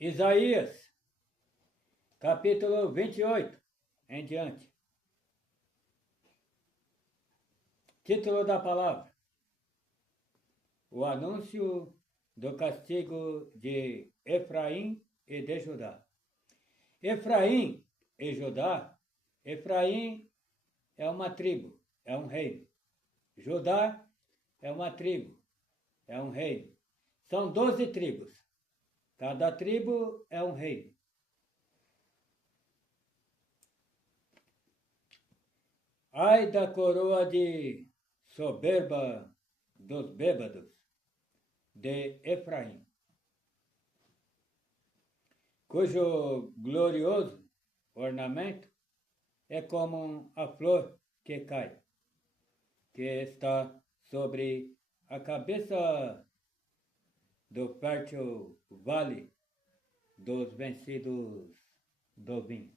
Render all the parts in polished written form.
Isaías, capítulo 28, em diante. Título da palavra: o anúncio do castigo de Efraim e de Judá. Efraim e Judá. Efraim é uma tribo, é um reino. Judá é uma tribo, é um reino. São 12 tribos. Cada tribo é um reino. Ai da coroa de soberba dos bêbados de Efraim, cujo glorioso ornamento é como a flor que cai, que está sobre a cabeça do fértil vale dos vencidos do vinho.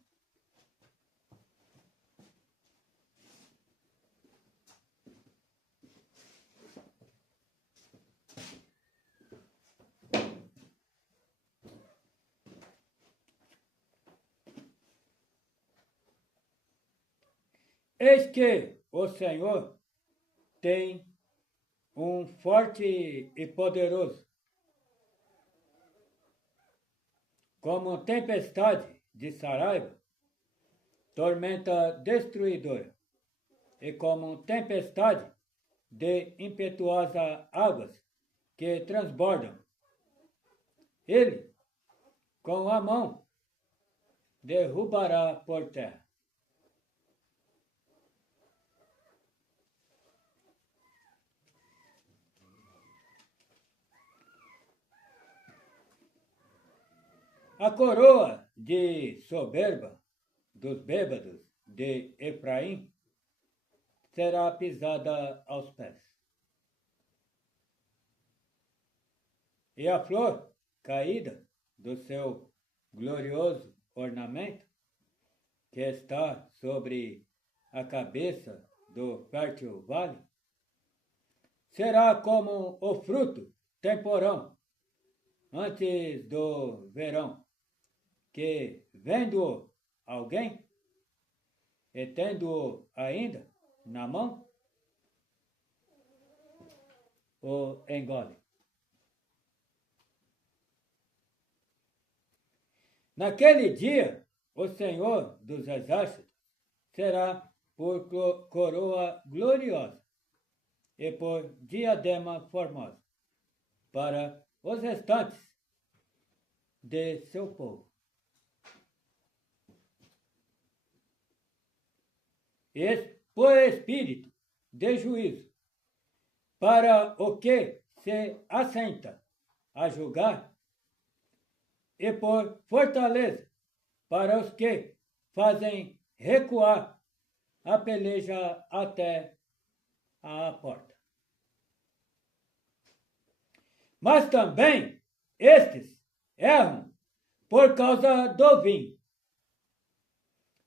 Eis que o Senhor tem um forte e poderoso, como tempestade de Saraiva, tormenta destruidora, e como tempestade de impetuosa águas que transbordam. Ele, com a mão, derrubará por terra. A coroa de soberba dos bêbados de Efraim será pisada aos pés. E a flor caída do seu glorioso ornamento, que está sobre a cabeça do fértil vale, será como o fruto temporão antes do verão, que, vendo-o alguém, e tendo-o ainda na mão, o engole. Naquele dia, o Senhor dos Exércitos será por coroa gloriosa e por diadema formosa para os restantes de seu povo. Por espírito de juízo, para o que se assenta a julgar, e por fortaleza para os que fazem recuar a peleja até a porta. Mas também estes erram por causa do vinho,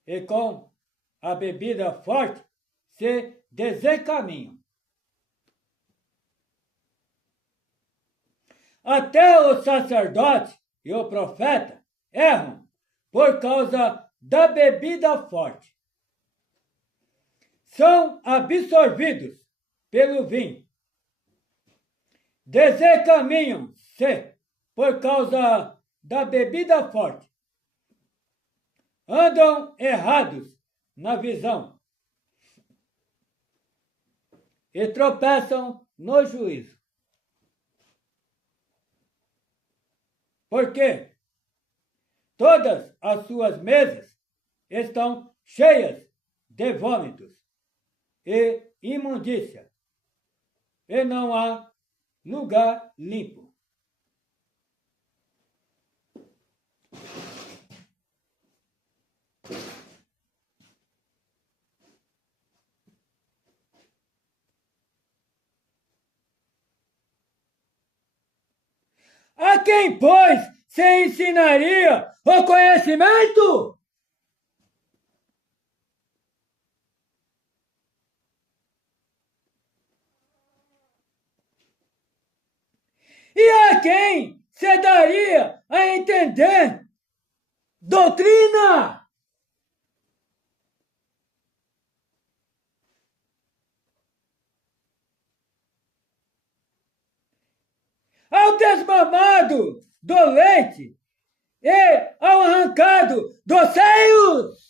e com a bebida forte se desencaminham. Até o sacerdote e o profeta erram por causa da bebida forte. São absorvidos pelo vinho. Desencaminham-se por causa da bebida forte. Andam errados na visão e tropeçam no juízo. Porque todas as suas mesas estão cheias de vômitos e imundícia, e não há lugar limpo. A quem, pois, se ensinaria o conhecimento? E a quem você daria a entender doutrina. Ao desmamado do leite e ao arrancado dos seios.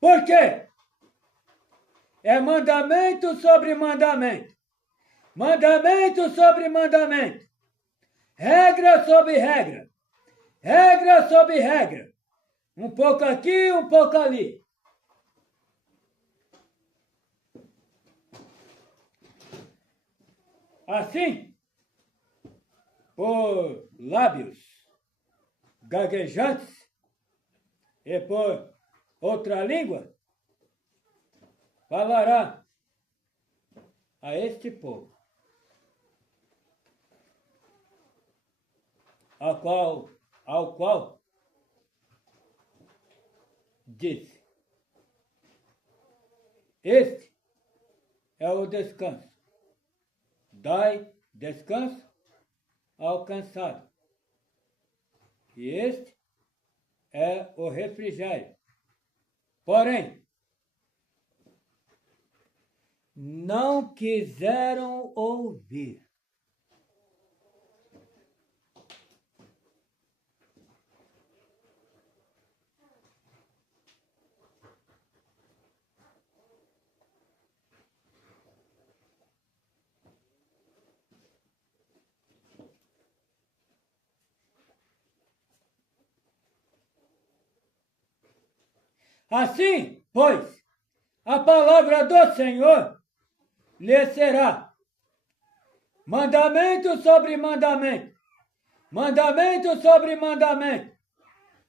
Por quê? É mandamento sobre mandamento. Mandamento sobre mandamento. Regra sobre regra. Regra sobre regra. Um pouco aqui, um pouco ali. Assim, por lábios gaguejantes e por outra língua, falará a este povo, ao qual disse: este é o descanso. Dai descanso ao cansado. E este é o refrigério. Porém, não quiseram ouvir. Assim, pois, a palavra do Senhor lhe será mandamento sobre mandamento, mandamento sobre mandamento,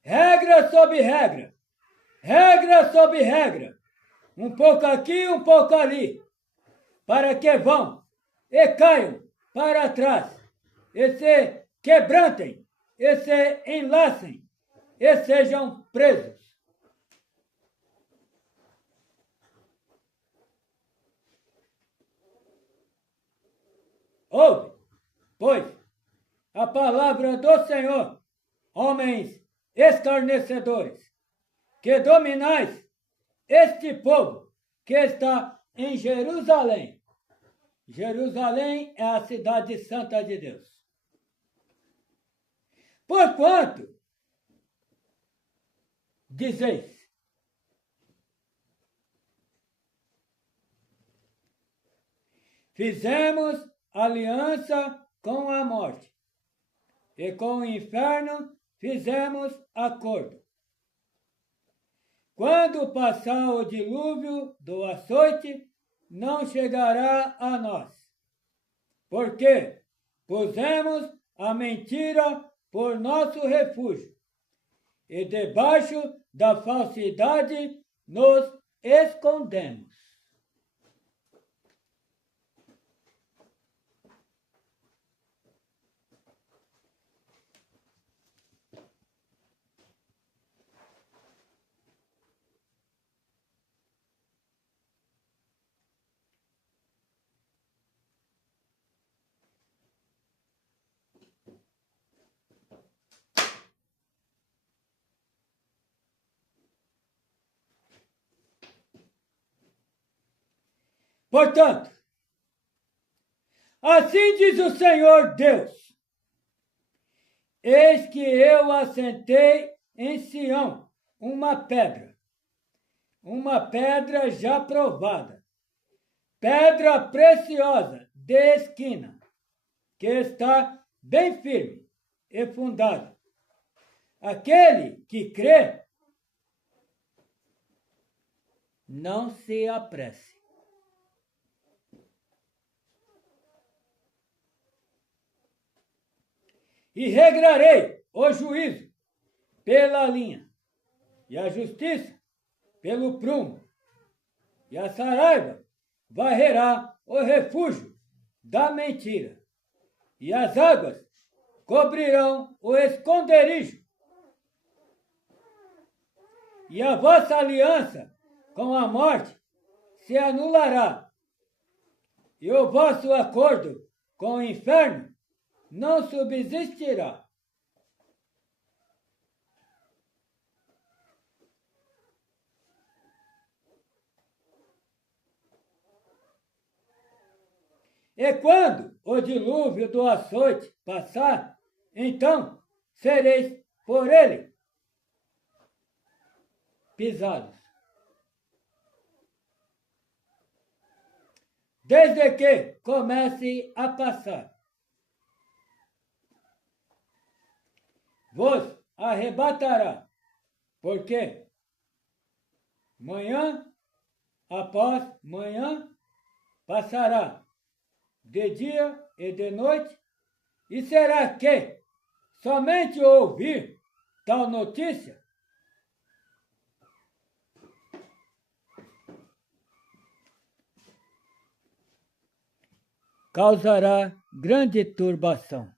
regra sobre regra, regra sobre regra, um pouco aqui, um pouco ali, para que vão e caiam para trás, e se quebrantem, e se enlacem, e sejam presos. Ouve, pois, a palavra do Senhor, homens escarnecedores, que dominais este povo que está em Jerusalém. Jerusalém é a cidade santa de Deus. Porquanto, dizeis, fizemos aliança com a morte, e com o inferno fizemos acordo. Quando passar o dilúvio do açoite, não chegará a nós, porque pusemos a mentira por nosso refúgio, e debaixo da falsidade nos escondemos. Portanto, assim diz o Senhor Deus: eis que eu assentei em Sião uma pedra já provada, pedra preciosa de esquina, que está bem firme e fundada. Aquele que crê, não se apresse. E regrarei o juízo pela linha, e a justiça pelo prumo, e a saraiva varrerá o refúgio da mentira, e as águas cobrirão o esconderijo. E a vossa aliança com a morte se anulará, e o vosso acordo com o inferno não subsistirá. E quando o dilúvio do açoite passar, então sereis por ele pisados. Desde que comece a passar, vos arrebatará, porque manhã após manhã passará de dia e de noite, e será que somente ouvir tal notícia causará grande turbação.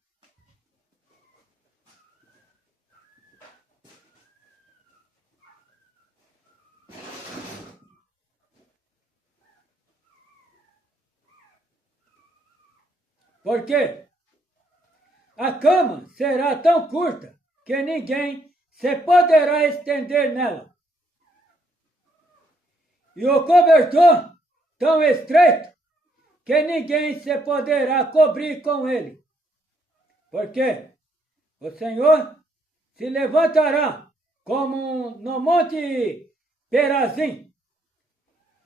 Porque a cama será tão curta que ninguém se poderá estender nela. E o cobertor tão estreito que ninguém se poderá cobrir com ele. Porque o Senhor se levantará como no monte Perazim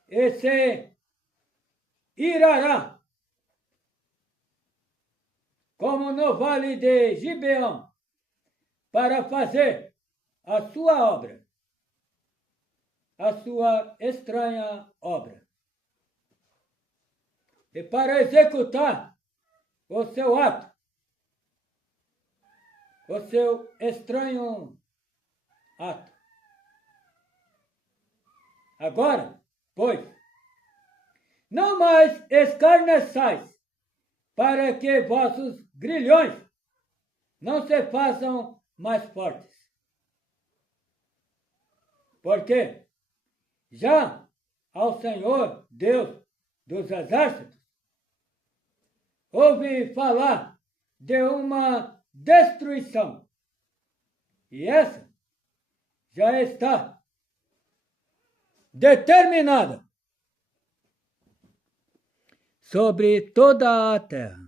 e se irará como no vale de Gibeão, para fazer a sua obra, a sua estranha obra, e para executar o seu ato, o seu estranho ato. Agora, pois, não mais escarneçais, para que vossos grilhões não se façam mais fortes. Porque já ao Senhor Deus dos exércitos ouvi falar de uma destruição, e essa já está determinada sobre toda a terra.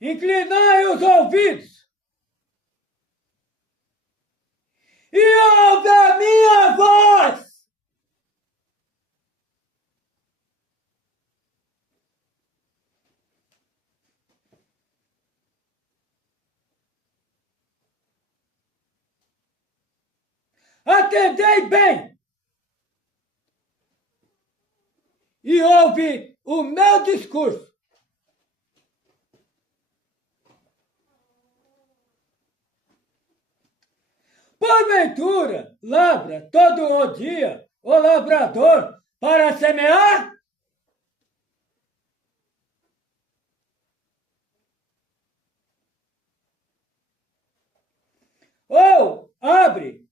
Inclinai os ouvidos e ouve a minha voz. Atendei bem e ouve o meu discurso. Porventura, lavra todo o dia o lavrador para semear? Ou abre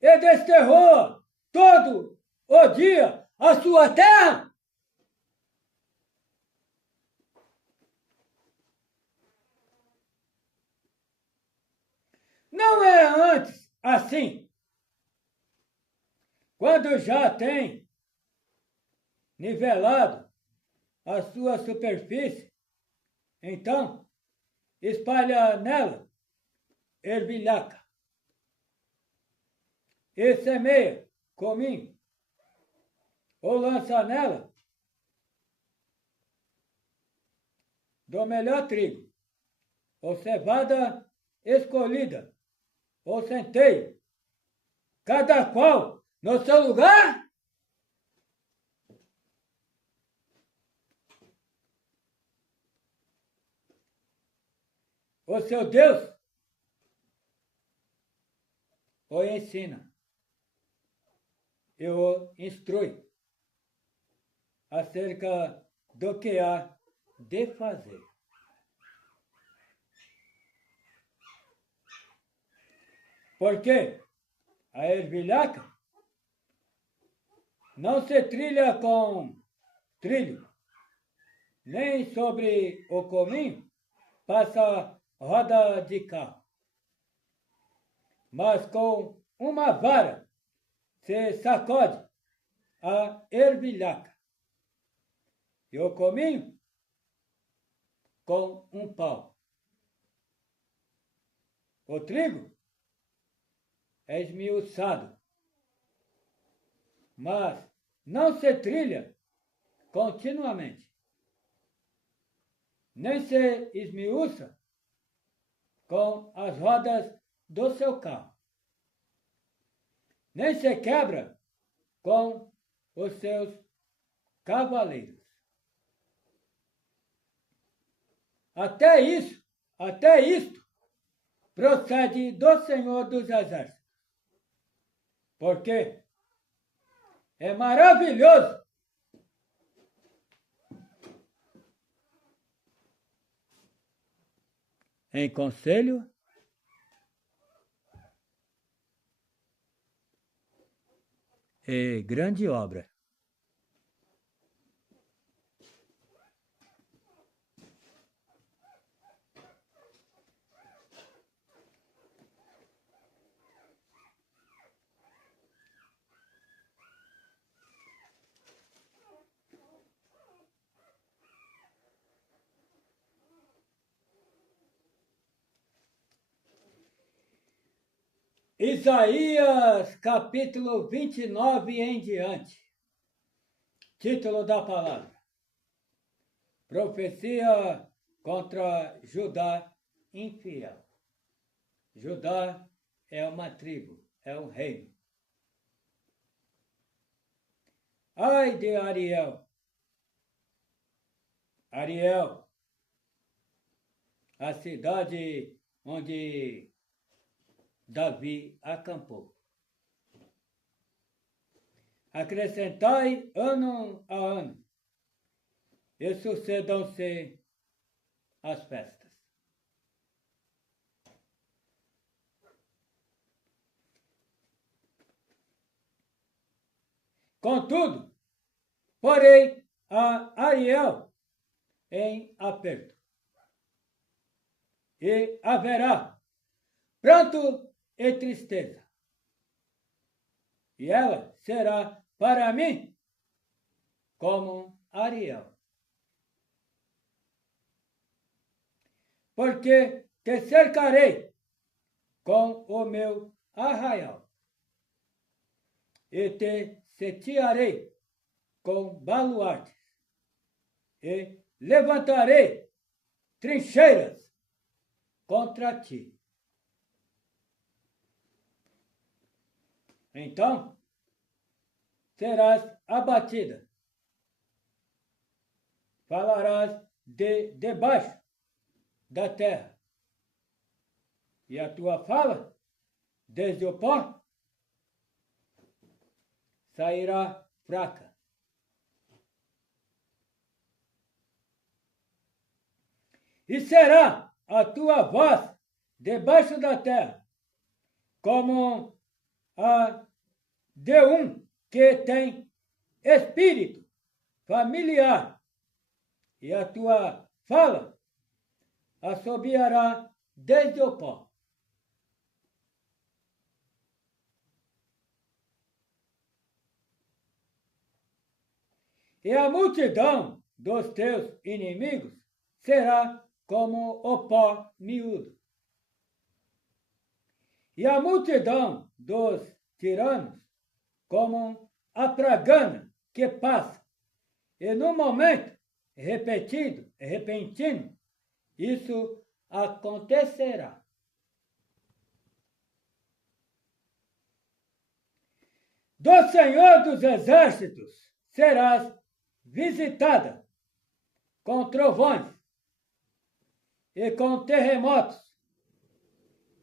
e desterroa todo o dia a sua terra? Não é antes assim, quando já tem nivelado a sua superfície, então espalha nela ervilhaca e semeia cominho, ou lança nela do melhor trigo, ou cevada escolhida, ou centeio, cada qual no seu lugar? O seu Deus o ensina e o instrui acerca do que há de fazer. Porque a ervilhaca não se trilha com trilho, nem sobre o cominho passa roda de carro, mas com uma vara se sacode a ervilhaca, e o cominho com um pau. O trigo é esmiuçado, mas não se trilha continuamente, nem se esmiuça com as rodas do seu carro, nem se quebra com os seus cavaleiros. Até isto procede do Senhor dos Exércitos, porque é maravilhoso em conselho e grande obra. Isaías, capítulo 29 em diante. Título da palavra: Profecia contra Judá infiel. Judá é uma tribo, é um reino. Ai de Ariel! Ariel, a cidade onde Davi acampou. Acrescentai ano a ano, e sucedam-se as festas. Contudo, porém a Ariel em aperto, e haverá pranto e tristeza, e ela será para mim como Ariel. Porque te cercarei com o meu arraial, e te sitiarei com baluartes, e levantarei trincheiras contra ti. Então serás abatida, falarás de debaixo da terra, e a tua fala, desde o pó, sairá fraca. E será a tua voz debaixo da terra, como a de um que tem espírito familiar, e a tua fala assobiará desde o pó. E a multidão dos teus inimigos será como o pó miúdo. E a multidão dos tiranos como a pragana que passa, e no momento repentino, isso acontecerá. Do Senhor dos Exércitos serás visitada com trovões e com terremotos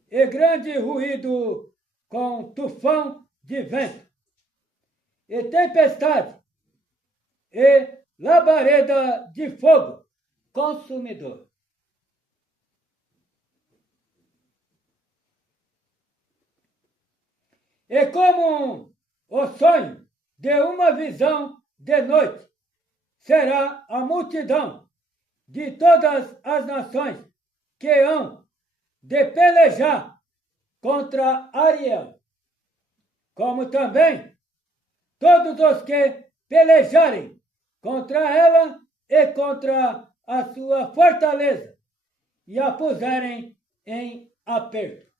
e grande ruído com tufão de vento e tempestade e labareda de fogo consumidor. E como o sonho de uma visão de noite será a multidão de todas as nações que hão de pelejar contra Ariel, como também todos os que pelejarem contra ela e contra a sua fortaleza e a puserem em aperto.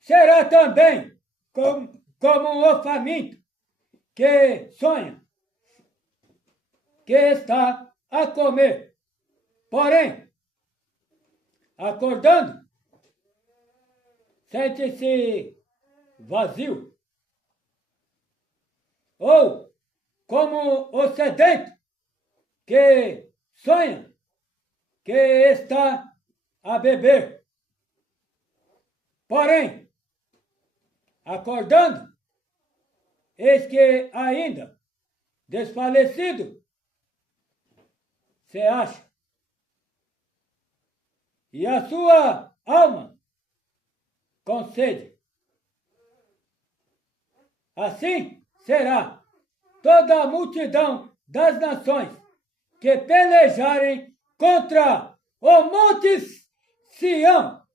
Será também como o faminto que sonha, que está a comer, porém, acordando, sente-se vazio. Ou como o sedento que sonha, que está a beber, porém, acordando, eis que ainda desfalecido se acha, e a sua alma com sede. Assim será toda a multidão das nações que pelejarem contra o monte Sião.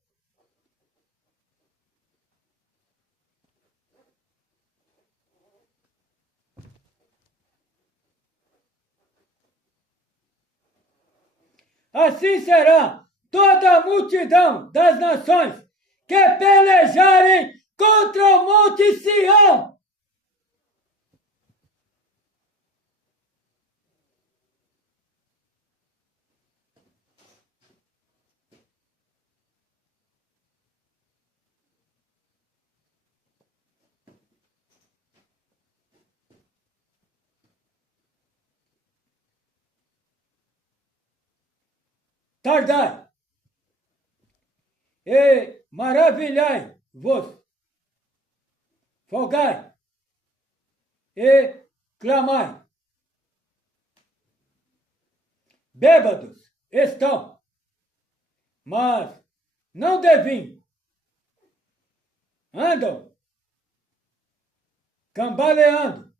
Assim será toda a multidão das nações que pelejarem contra o monte Sião. Tardai e maravilhai-vos, folgai e clamai. Bêbados estão, mas não de vinho. Andam cambaleando,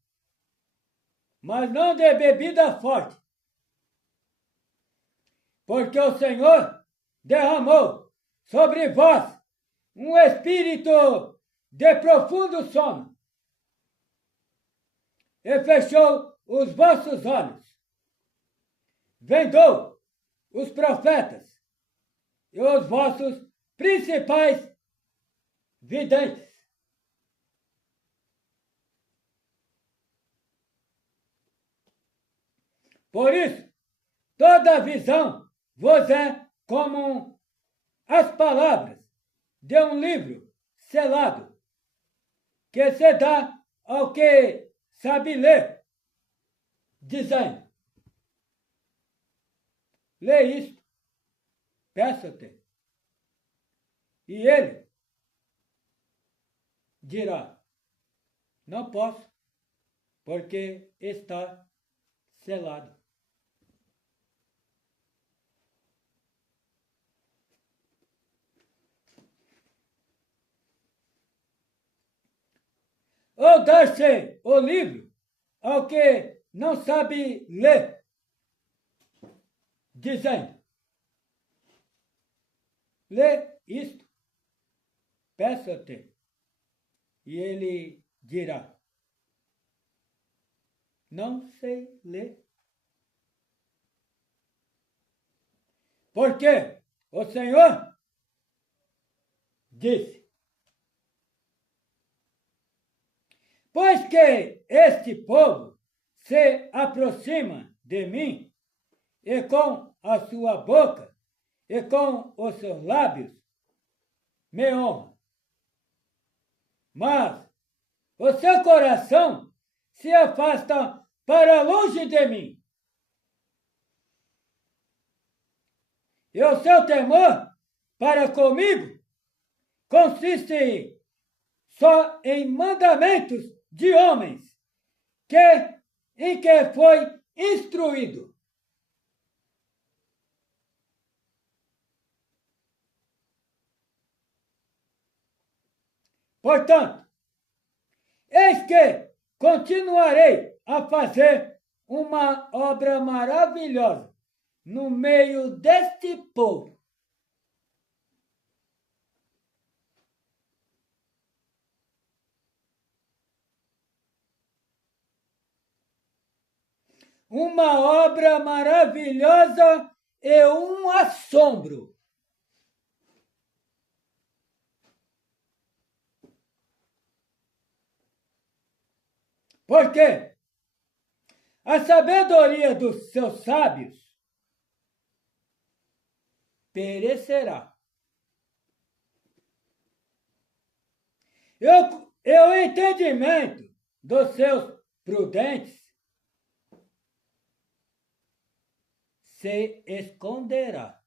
mas não de bebida forte. Porque o Senhor derramou sobre vós um espírito de profundo sono e fechou os vossos olhos. Vendou os profetas e os vossos principais videntes. Por isso, toda visão vos é como as palavras de um livro selado, que se dá ao que sabe ler, dizendo: lê isto, peço-te. E ele dirá: não posso, porque está selado. Ou dar-se o livro ao que não sabe ler, dizendo: lê isto, peço-te. E ele dirá: não sei ler. Porque o Senhor disse: pois que este povo se aproxima de mim, e com a sua boca e com os seus lábios me honra, mas o seu coração se afasta para longe de mim, e o seu temor para comigo consiste só em mandamentos de homens em que foi instruído. Portanto, eis que continuarei a fazer uma obra maravilhosa no meio deste povo. Uma obra maravilhosa e um assombro. Porque a sabedoria dos seus sábios perecerá. E o entendimento dos seus prudentes se esconderá.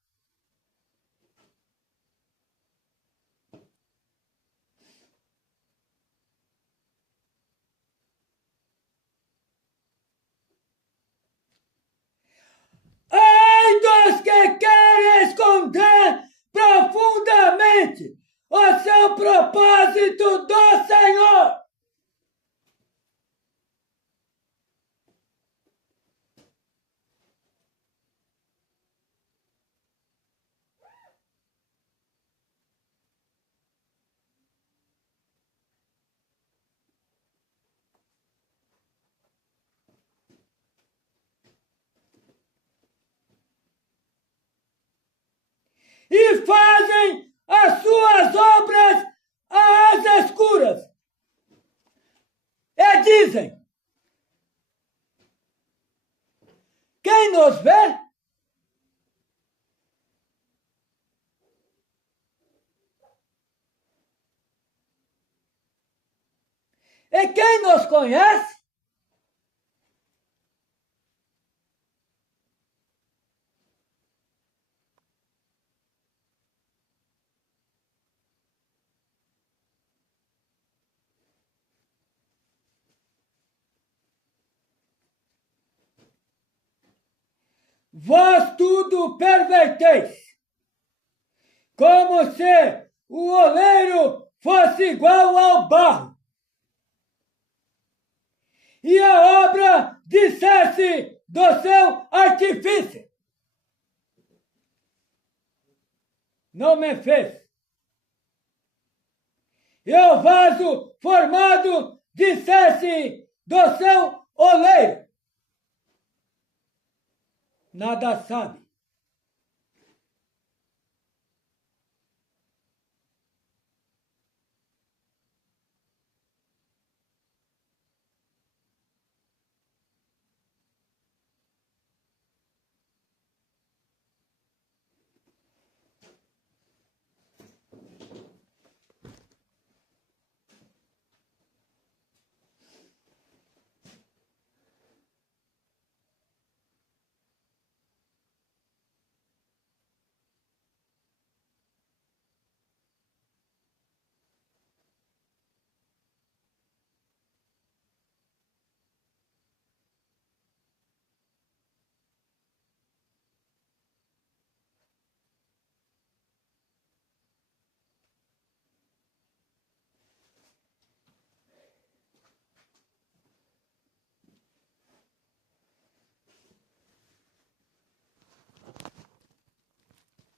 Ai dos que querem esconder profundamente o seu propósito do Senhor. E fazem as suas obras às escuras. E dizem: quem nos vê? E quem nos conhece? Vós tudo perverteis, como se o oleiro fosse igual ao barro, e a obra dissesse do seu artifício: não me fez. E o vaso formado dissesse do seu oleiro: nada sabe.